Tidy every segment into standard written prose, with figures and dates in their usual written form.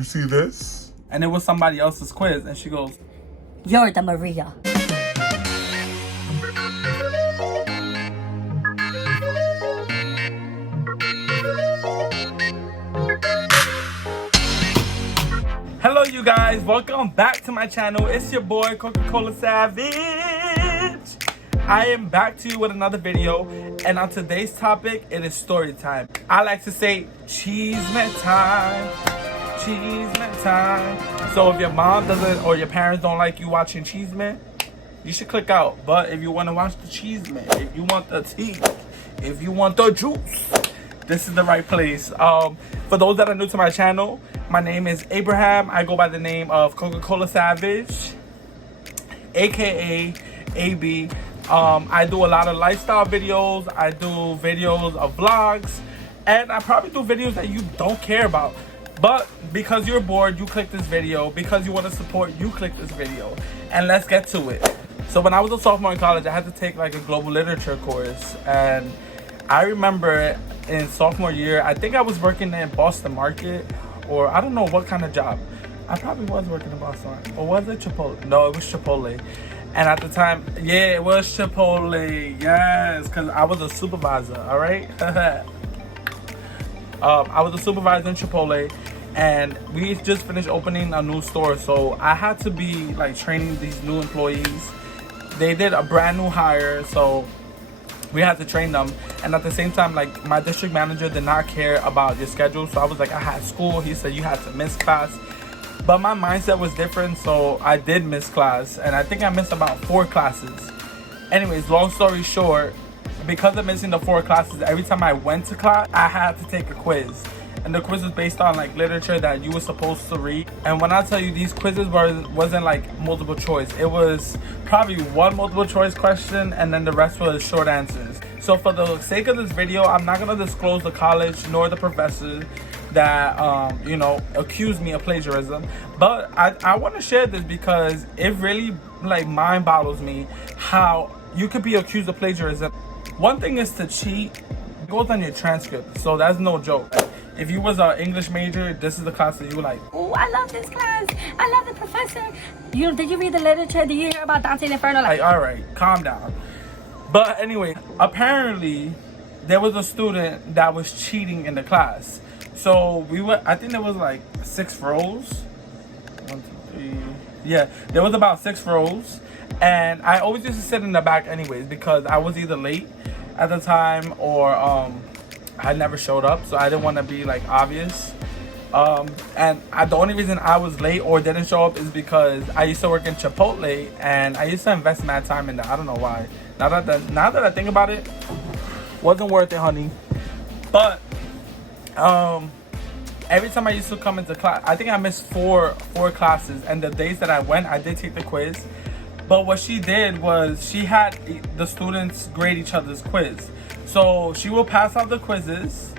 You see this? And it was somebody else's quiz, and she goes, "You're the Maria." hello you guys, welcome back to my channel. It's your boy Coca-Cola Savage. I am back to you with another video, and on today's topic, it is story time. I like to say cheeseman time, cheeseman time. So if your mom doesn't or your parents don't like you watching cheeseman, you should click out. But if you want to watch the cheeseman, if you want the tea, if you want the juice, this is the right place. For those that are new to my channel, my name is Abraham. I go by the name of Coca-Cola Savage, aka AB. I do a lot of lifestyle videos. I do videos of vlogs, and I probably do videos that you don't care about. But because you're bored, you click this video. Because you want to support, you click this video. And let's get to it. So when I was a sophomore in college, I had to take like a global literature course, and I remember in sophomore year, I think I was working in Boston Market, or I don't know what kind of job. I probably was working in Boston. Or was it Chipotle? No, it was Chipotle. And at the time, yeah, it was Chipotle. Yes, because I was a supervisor, all right? I was a supervisor in Chipotle, and we just finished opening a new store. So I had to be like training these new employees. They did a brand new hire, so we had to train them. And at the same time, like, my district manager did not care about your schedule. So I was like, I had school. He said you had to miss class. But my mindset was different, so I did miss class. And I think I missed about 4 classes. Anyways, long story short, because of missing the 4 classes, every time I went to class, I had to take a quiz. And the quiz was based on like literature that you were supposed to read. And when I tell you, these quizzes wasn't like multiple choice. It was probably 1 multiple choice question, and then the rest was short answers. So for the sake of this video, I'm not gonna disclose the college nor the professor that you know, accused me of plagiarism. But I want to share this because it really like mind boggles me how you could be accused of plagiarism. One thing is to cheat. It goes on your transcript, so that's no joke. If you was an English major, this is the class that you were like, "Oh, I love this class. I love the professor." Did you read the literature? Did you hear about Dante Inferno? Like, all right, calm down. But anyway, apparently there was a student that was cheating in the class. So I think there was like 6 rows. 1, 2, 3. Yeah, there was about 6 rows. And I always used to sit in the back anyways, because I was either late at the time or I never showed up. So I didn't want to be like obvious. And the only reason I was late or didn't show up is because I used to work in Chipotle, and I used to invest mad time in that. I don't know why. Now that I think about it, wasn't worth it, honey. But every time I used to come into class, I think I missed 4 classes, and the days that I went, I did take the quiz. But what she did was she had the students grade each other's quiz. So she will pass out the quizzes,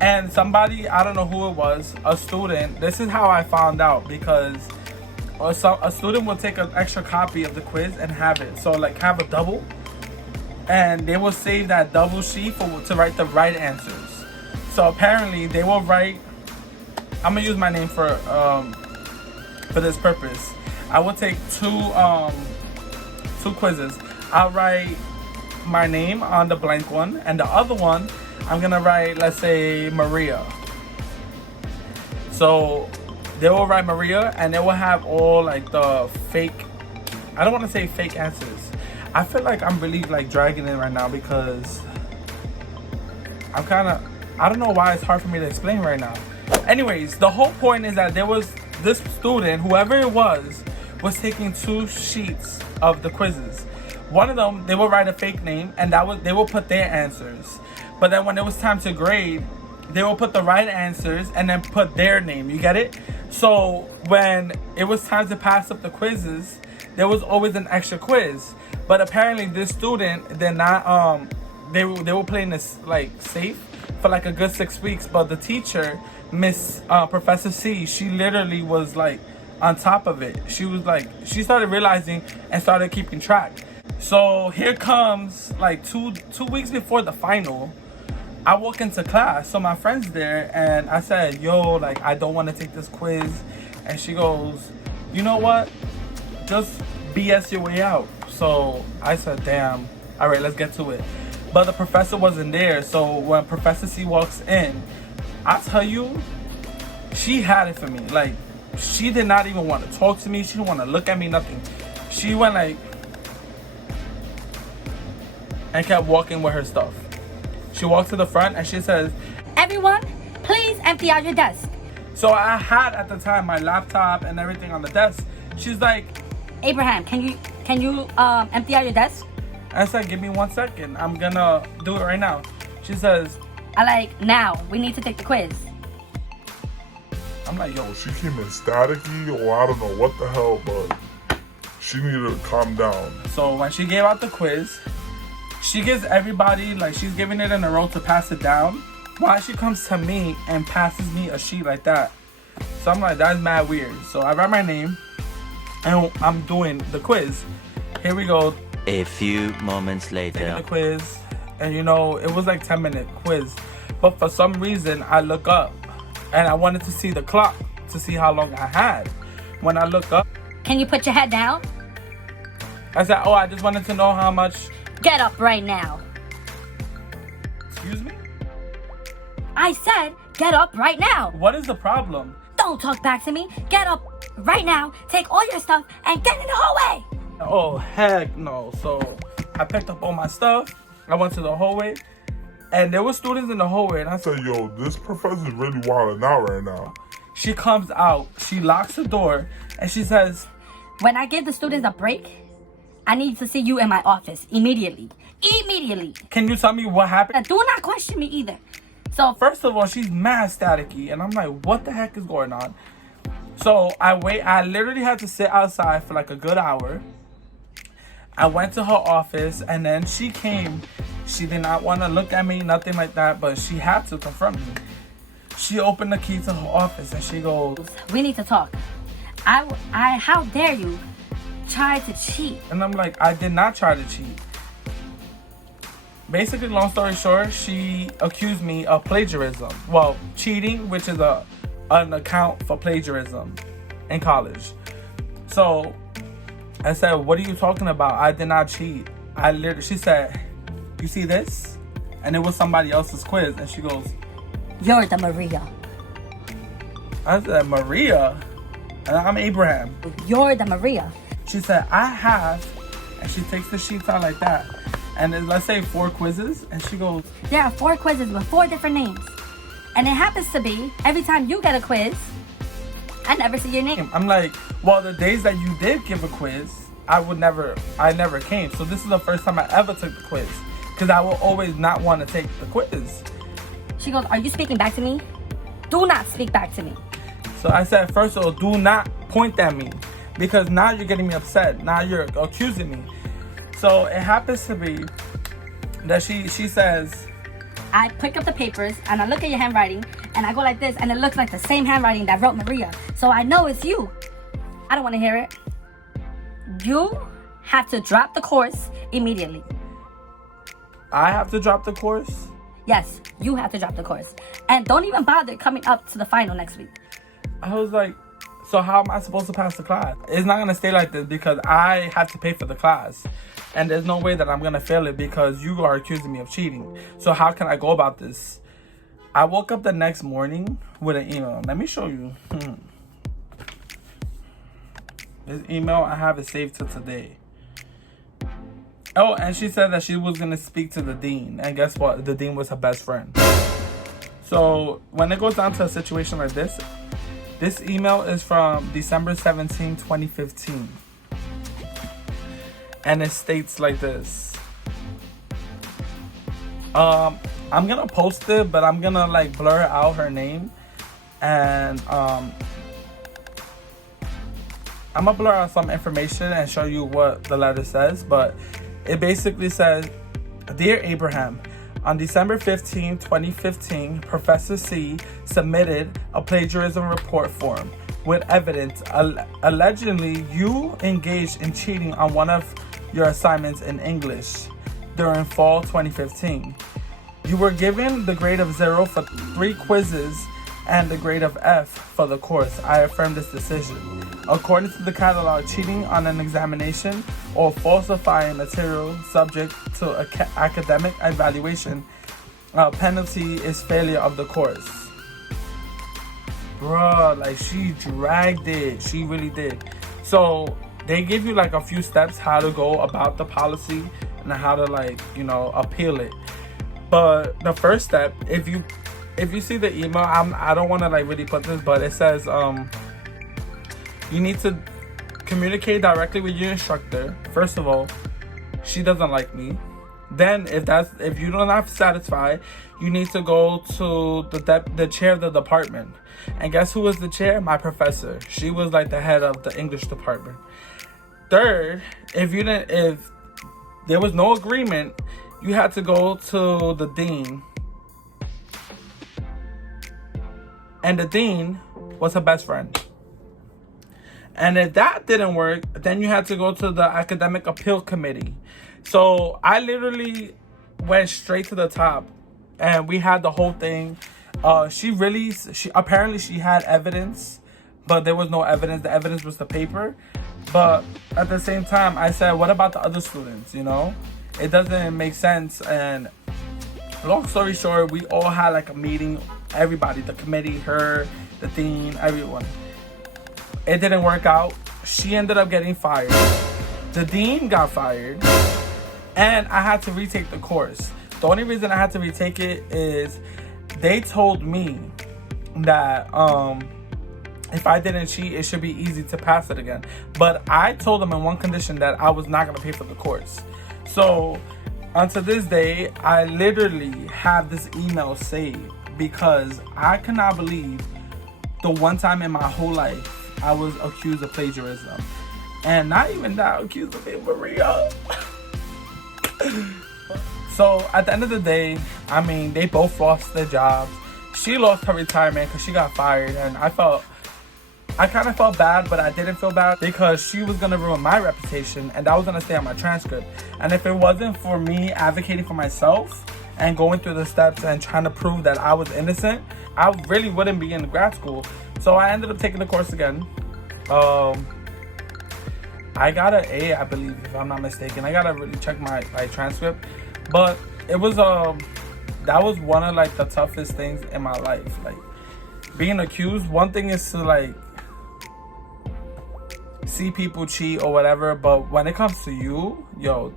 and somebody, I don't know who it was, a student, this is how I found out, because a student will take an extra copy of the quiz and have it. So like have a double, and they will save that double sheet to write the right answers. So apparently they will write, I'm gonna use my name for this purpose. I will take 2 quizzes. I'll write my name on the blank one, and the other one I'm gonna write, let's say, Maria. So they will write Maria, and they will have all like the fake, I don't want to say fake answers. I feel like I'm really like dragging it right now because I'm kind of, I don't know why it's hard for me to explain right now. Anyways, the whole point is that there was this student, whoever it was taking 2 sheets of the quizzes. One of them, they will write a fake name, and they will put their answers. But then when it was time to grade, they will put the right answers and then put their name. You get it? So when it was time to pass up the quizzes, there was always an extra quiz. But apparently this student did not, they were playing this like safe for like a good 6 weeks. But the teacher, Miss Professor C, she literally was like on top of it. She was like, she started realizing and started keeping track. So here comes like two weeks before the final, I walk into class, so my friend's there, and I said, yo, like, I don't want to take this quiz. And she goes, you know what? Just BS your way out. So I said, damn, all right, let's get to it. But the professor wasn't there, so when Professor C walks in, I tell you, she had it for me. Like, she did not even want to talk to me. She didn't want to look at me, nothing. She went like, and kept walking with her stuff. She walks to the front and she says, everyone, please empty out your desk. so I had at the time my laptop and everything on the desk. She's like, Abraham, can you empty out your desk? I said, give me 1 second. I'm gonna do it right now. She says, now, we need to take the quiz. I'm like, yo, She came in staticky, or I don't know what the hell, but she needed to calm down. so when she gave out the quiz, she gives everybody, like, she's giving it in a row to pass it down. Why she comes to me and passes me a sheet like that? So I'm like, that's mad weird. So I write my name and I'm doing the quiz. Here we go. A few moments Taking later. the quiz. And you know, it was like 10-minute quiz. But for some reason, I look up and I wanted to see the clock to see how long I had. When I look up, Can you put your head down? I said, oh, I just wanted to know how much. Get up right now. Excuse me? I said, get up right now. What is the problem? Don't talk back to me. Get up right now. Take all your stuff and get in the hallway. Oh, heck no. So I picked up all my stuff. I went to the hallway. And there were students in the hallway. And I I said, said, yo, this professor's really wilding out right now. she comes out. She locks the door. And she says, When I give the students a break, I need to see you in my office immediately. Immediately. can you tell me what happened? And do not question me either. So First of all, she's mad staticky. And I'm like, what the heck is going on? So I wait. I literally had to sit outside for like a good hour. I went to her office and then she came. She did not want to look at me, nothing like that, but she had to confront me. She opened the key to her office and she goes, we need to talk. How dare you try to cheat? and I'm like, I did not try to cheat. Basically, long story short, she accused me of plagiarism. Well, cheating, which is an account for plagiarism in college. So I said, what are you talking about? I did not cheat. She said, you see this? And it was somebody else's quiz. And she goes, You're the Maria. I said, Maria? And I'm Abraham. You're the Maria. She said, I have. And she takes the sheets out like that. And it's, let's say 4 quizzes. And she goes, There are 4 quizzes with 4 different names. And it happens to be, every time you get a quiz, I never see your name. I'm like, well, the days that you did give a quiz, I never came. So this is the first time I ever took the quiz. Because I will always not want to take the quiz. She goes, are you speaking back to me? Do not speak back to me. So I said, first of all, do not point at me. Because now you're getting me upset. Now you're accusing me. So it happens to be that she says, I pick up the papers and I look at your handwriting and I go like this and it looks like the same handwriting that wrote Maria. So I know it's you. I don't want to hear it. You have to drop the course immediately. I have to drop the course? Yes, you have to drop the course. And don't even bother coming up to the final next week. I was like, so how am I supposed to pass the class? It's not going to stay like this because I have to pay for the class. And there's no way that I'm going to fail it because you are accusing me of cheating. So how can I go about this? I woke up the next morning with an email. Let me show you. This email, I have it saved to today. Oh, and she said that she was going to speak to the dean. And guess what? The dean was her best friend. So when it goes down to a situation like this email is from December 17, 2015. And it states like this. I'm gonna post it, but I'm gonna like blur out her name. And I'm gonna blur out some information and show you what the letter says. But it basically says, Dear Abraham, on December 15, 2015, Professor C submitted a plagiarism report form with evidence allegedly you engaged in cheating on one of your assignments in English during fall 2015. You were given the grade of 0 for 3 quizzes and the grade of F for the course. I affirm this decision. According to the catalog, cheating on an examination or falsifying material subject to academic evaluation, penalty is failure of the course. Bruh, like she dragged it. She really did. So they give you like a few steps how to go about the policy and how to, like, you know, appeal it. But the first step, if you see the email, I don't want to like really put this, but it says you need to communicate directly with your instructor. First of all, she doesn't like me. Then if you're not satisfied, you need to go to the chair of the department. And guess who was the chair? My professor. She was like the head of the English department. Third, if there was no agreement, you had to go to the dean. And the dean was her best friend. And if that didn't work, then you had to go to the academic appeal committee. So I literally went straight to the top, and we had the whole thing. She apparently she had evidence, but there was no evidence. The evidence was the paper. But at the same time, I said, what about the other students? You know, it doesn't make sense. And long story short, we all had like a meeting. Everybody, the committee, her, the dean, everyone. It didn't work out. She ended up getting fired. The dean got fired. And I had to retake the course. The only reason I had to retake it is they told me that if I didn't cheat, it should be easy to pass it again. But I told them in one condition that I was not going to pay for the course. So until this day, I literally have this email saved because I cannot believe the one time in my whole life I was accused of plagiarism. And not even that, accused of being Maria. So at the end of the day, I mean, they both lost their jobs. She lost her retirement because she got fired. And I kind of felt bad, but I didn't feel bad because she was going to ruin my reputation and that was going to stay on my transcript. And if it wasn't for me advocating for myself and going through the steps and trying to prove that I was innocent, I really wouldn't be in grad school. So I ended up taking the course again. I got an A, I believe, if I'm not mistaken. I gotta really check my transcript. But it was that was one of like the toughest things in my life. Like being accused, one thing is to like see people cheat or whatever, but when it comes to you, yo,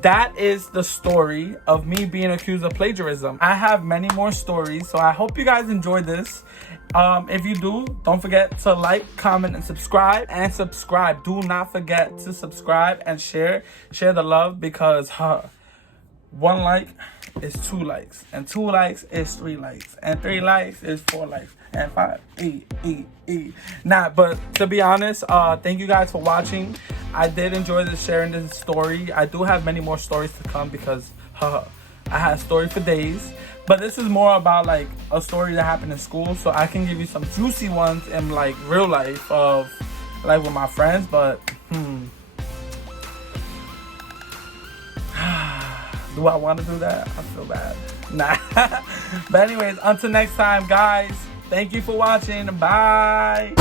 that is the story of me being accused of plagiarism. I have many more stories, so I hope you guys enjoyed this. If you do, don't forget to like, comment, and subscribe. Do not forget to subscribe and share the love, because 1 like is 2 likes, and 2 likes is 3 likes, and 3 likes is 4 likes, and 5 Nah, but to be honest, thank you guys for watching. I did enjoy sharing this story. I do have many more stories to come because I had a story for days. But this is more about like a story that happened in school, so I can give you some juicy ones in like real life of like with my friends. But do I want to do that? I feel bad. Nah. But anyways, until next time, guys, thank you for watching. Bye.